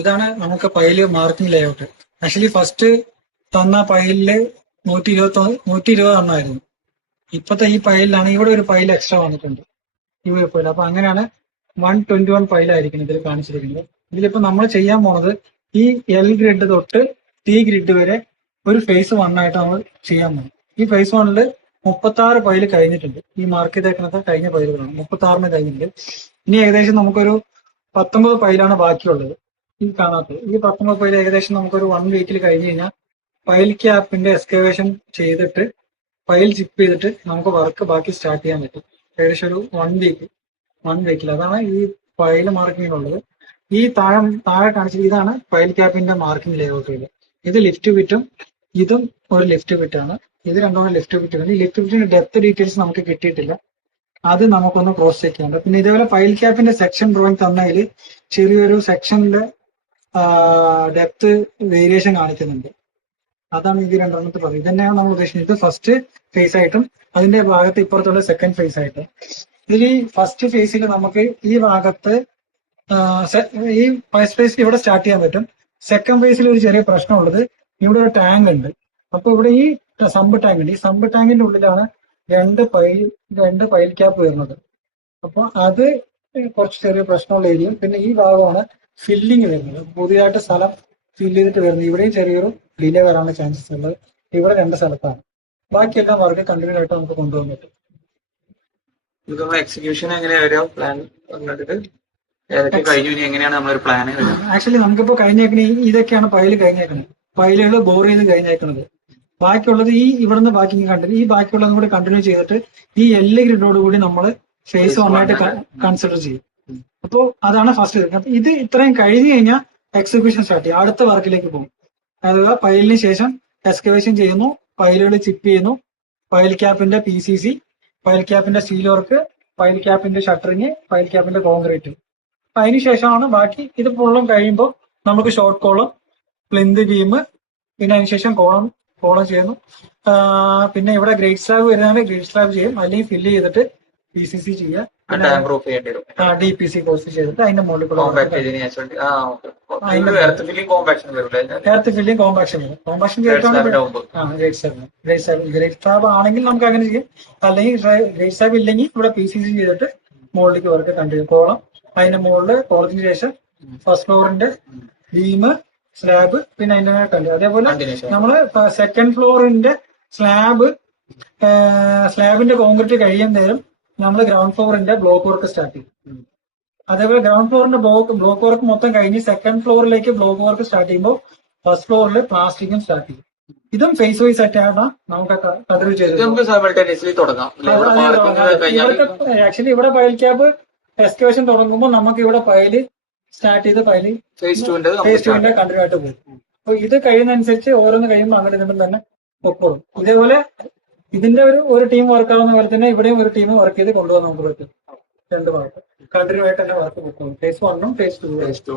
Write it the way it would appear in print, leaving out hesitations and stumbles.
ഇതാണ് നമുക്ക് pile marking layout. Actually first തന്ന പൈലില് 120 എണ്ണമായിരുന്നു. ഇപ്പത്തെ ഈ പൈലിലാണ് ഇവിടെ ഒരു പൈൽ എക്സ്ട്രാ വന്നിട്ടുണ്ട് ഈ ഒരു പൈൽ. അപ്പൊ അങ്ങനെയാണ് 121 പൈലായിരിക്കും ഇതിൽ കാണിച്ചിരിക്കുന്നത്. ഇതിലിപ്പോ നമ്മൾ ചെയ്യാൻ പോണത് ഈ എൽ ഗ്രിഡ് തൊട്ട് ടി ഗ്രിഡ് വരെ ഒരു ഫേസ് 1 ആയിട്ട് നമ്മൾ ചെയ്യാൻ പോകും. ഈ ഫേസ് 1 36 പൈല് കഴിഞ്ഞിട്ടുണ്ട്. ഈ മാർക്ക് ചെയ്തേക്കുന്നത് കഴിഞ്ഞ പൈലുകളാണ്. 36 കഴിഞ്ഞിട്ടുണ്ട്. ഇനി ഏകദേശം നമുക്കൊരു 19 പൈലാണ് ബാക്കിയുള്ളത്. ഈ കാണാത്തത് ഈ 19 പൈൽ ഏകദേശം നമുക്കൊരു 1 വീക്കിൽ കഴിഞ്ഞ് കഴിഞ്ഞാൽ പൈൽ ക്യാപ്പിന്റെ എക്സ്കവേഷൻ ചെയ്തിട്ട് പൈൽ ചിപ്പ് ചെയ്തിട്ട് നമുക്ക് വർക്ക് ബാക്കി സ്റ്റാർട്ട് ചെയ്യാൻ പറ്റും. ഏകദേശം ഒരു 1 വീക്കിൽ. അതാണ് ഈ പൈൽ മാർക്കിങ്ങിനുള്ളത്. ഈ താഴെ കാണിച്ചത് ഇതാണ് പൈൽ ക്യാപ്പിന്റെ മാർക്കിംഗ് ലേഔട്ടുകൾ. ഇത് ലിഫ്റ്റ് ബിറ്റും ഇതും ഒരു ലിഫ്റ്റ് ബിറ്റാണ്. ഇത് രണ്ടുമാണ് ലിഫ്റ്റ് ബിറ്റുകൾ. ഈ ലിഫ്റ്റ് ബിറ്റിന്റെ ഡെപ്ത് ഡീറ്റെയിൽസ് നമുക്ക് കിട്ടിയിട്ടില്ല. അത് നമുക്കൊന്ന് ക്രോസ് ചെക്ക് ചെയ്യാം. പിന്നെ ഇതേപോലെ പൈൽ ക്യാപ്പിന്റെ സെക്ഷൻ ഡ്രോയിങ് തന്നതിൽ ചെറിയൊരു സെക്ഷനിലെ ഡെപ്ത് വേരിയേഷൻ കാണിക്കുന്നുണ്ട്. അതാണ് ഇത് രണ്ടെണ്ണത്തെ പറയുന്നത്. ഇതന്നെയാണ് നമ്മൾ ഉദ്ദേശിക്കുന്നത്. ഇത് ഫസ്റ്റ് ഫേസ് ആയിട്ടും അതിന്റെ ഭാഗത്ത് ഇപ്പുറത്തുള്ള സെക്കൻഡ് ഫേസ് ആയിട്ടും. ഇതിൽ ഈ ഫസ്റ്റ് ഫേസിൽ നമുക്ക് ഈ ഭാഗത്ത് ഈ ഫസ്റ്റ് ഫേസിൽ ഇവിടെ സ്റ്റാർട്ട് ചെയ്യാൻ പറ്റും. സെക്കൻഡ് ഫേസിൽ ഒരു ചെറിയ പ്രശ്നമുള്ളത് ഇവിടെ ഒരു ടാങ്ക് ഉണ്ട്. അപ്പൊ ഇവിടെ ഈ സബ് ടാങ്ക് ഉണ്ട്. ഈ സബ് ടാങ്കിന്റെ ഉള്ളിലാണ് രണ്ട് പൈൽ ക്യാപ്പ് വരുന്നത്. അപ്പൊ അത് കുറച്ച് ചെറിയ പ്രശ്നമുള്ള ഏരിയയും. പിന്നെ ഈ ഭാഗമാണ് ഫില്ലിങ് വരുന്നത്. പുതിയതായിട്ട് സ്ഥലം ഫില്ല് ചെയ്തിട്ട് വരുന്നത്. ഇവിടെയും ചെറിയൊരു ഡിലേ വരാനുള്ള ചാൻസസ് ഉള്ളത് ഇവിടെ 2 സ്ഥലത്താണ്. ബാക്കിയെല്ലാം വർക്ക് കണ്ടിന്യൂ ആയിട്ട് നമുക്ക് കൊണ്ടുപോകാൻ പറ്റും. എക്സിക്യൂഷൻ എങ്ങനെയാ പ്ലാൻ എങ്ങനെയാണ് നമ്മളൊരു പ്ലാൻ? ആക്ച്വലി നമുക്കിപ്പോ കഴിഞ്ഞേക്കണ ഇതൊക്കെയാണ് പൈല് കഴിഞ്ഞേക്കുന്നത്. പൈലുകൾ ബോർ ചെയ്ത് കഴിഞ്ഞേക്കുന്നത്. ബാക്കിയുള്ളത് ഈ ഇവിടുന്ന് ബാക്കി കണ്ടിന്യൂ, ഈ ബാക്കിയുള്ളതും കൂടി കണ്ടിന്യൂ ചെയ്തിട്ട് ഈ എല്ല് ഗ്രിഡോട് കൂടി നമ്മൾ ഫേസ് 1 ആയിട്ട് കൺസിഡർ ചെയ്യും. അപ്പോൾ അതാണ് ഫസ്റ്റ് വരുന്നത്. ഇത് ഇത്രയും കഴിഞ്ഞു കഴിഞ്ഞാൽ എക്സിക്യൂഷൻ സ്റ്റാർട്ട് ചെയ്യും. അടുത്ത വർക്കിലേക്ക് പോകും. അതായത് പൈലിന് ശേഷം എക്സ്കവേഷൻ ചെയ്യുന്നു, പൈലുകൾ ചിപ്പ് ചെയ്യുന്നു, പൈൽ ക്യാപ്പിന്റെ PCC, പൈൽ ക്യാപ്പിന്റെ സീൽ വർക്ക്, പൈൽ ക്യാപ്പിന്റെ ഷട്ടറിങ്, പൈൽ ക്യാപ്പിന്റെ കോൺക്രീറ്റ്. അതിന് ശേഷമാണ് ബാക്കി. ഇത് ഫുള്ളും കഴിയുമ്പോൾ നമുക്ക് ഷോർട്ട് കോളം, പ്ലിന്ത് ബീം, പിന്നെ അതിനുശേഷം കോളം ചെയ്യുന്നു. പിന്നെ ഇവിടെ ഗ്രേറ്റ് സ്ലാബ് വരുന്നതാണ് ഗ്രേറ്റ് സ്ലാബ് ചെയ്യും. അല്ലെങ്കിൽ ഫില്ല് ചെയ്തിട്ട് PCC ചെയ്യുക. DPC കോഴ്സ് ചെയ്തിട്ട് അതിന്റെ മുകളിൽ എർത്ത് ഫില്ലിംഗ് കോമ്പാക്ഷൻ വരും. കോമ്പാക്ഷൻ ചെയ്തിട്ടാണ് ഗ്രേറ്റ് സ്ലാബ് ആണെങ്കിൽ നമുക്ക് അങ്ങനെ ചെയ്യും. അല്ലെങ്കിൽ ഗ്രേറ്റ് സ്ലാബ് ഇല്ലെങ്കിൽ ഇവിടെ PCC ചെയ്തിട്ട് മുകളിലേക്ക് വർക്ക് കണ്ടിന്യൂ. കോളം, അതിന്റെ മുകളിൽ കോളത്തിന് ശേഷം ഫസ്റ്റ് ഫ്ലോറിന്റെ ബീം, സ്ലാബ്, പിന്നെ അതിന്റെ കല്ല്. അതേപോലെ നമ്മള് സെക്കൻഡ് ഫ്ലോറിന്റെ സ്ലാബിന്റെ കോൺക്രീറ്റ് കഴിയാൻ നേരം നമ്മൾ ഗ്രൗണ്ട് ഫ്ലോറിന്റെ ബ്ലോക്ക് വർക്ക് സ്റ്റാർട്ട് ചെയ്യും. അതേപോലെ ഗ്രൗണ്ട് ഫ്ലോറിന്റെ ബ്ലോക്ക് വർക്ക് മൊത്തം കഴിഞ്ഞ് സെക്കൻഡ് ഫ്ലോറിലേക്ക് ബ്ലോക്ക് വർക്ക് സ്റ്റാർട്ട് ചെയ്യുമ്പോൾ ഫസ്റ്റ് ഫ്ലോറിൽ പ്ലാസ്റ്റിക്കും സ്റ്റാർട്ട് ചെയ്യും. ഇതും ഫേസ് വൈസ് ആയിട്ടാണ് നമുക്ക് കതിർ ചെയ്തത്. ആക്ച്വലി ഇവിടെ പൈൽ ക്യാപ്പ് എക്സ്കവേഷൻ തുടങ്ങുമ്പോൾ നമുക്ക് ഇവിടെ പൈല് സ്റ്റാർട്ട് ചെയ്ത് പൈല് ഫേസ് 2ന്റെ കണ്ടിന്യൂ ആയിട്ട് പോകും. അപ്പൊ ഇത് കഴിയുന്നതനുസരിച്ച് ഓരോന്ന് കഴിയുമ്പോൾ അങ്ങനെ ഇതും തന്നെ പൊക്കോളും. ഇതേപോലെ ഇതിന്റെ ഒരു ടീം വർക്ക് ആവുന്ന പോലെ തന്നെ ഇവിടെയും ഒരു ടീം വർക്ക് ചെയ്ത് കൊണ്ടുപോകാൻ നമുക്ക് പറ്റും. 2 ഭാഗത്ത് കണ്ടിന്യൂ ആയിട്ട് തന്നെ വർക്ക് പൊക്കോളും. ഫേസ് 1ഉം ഫേസ് 2.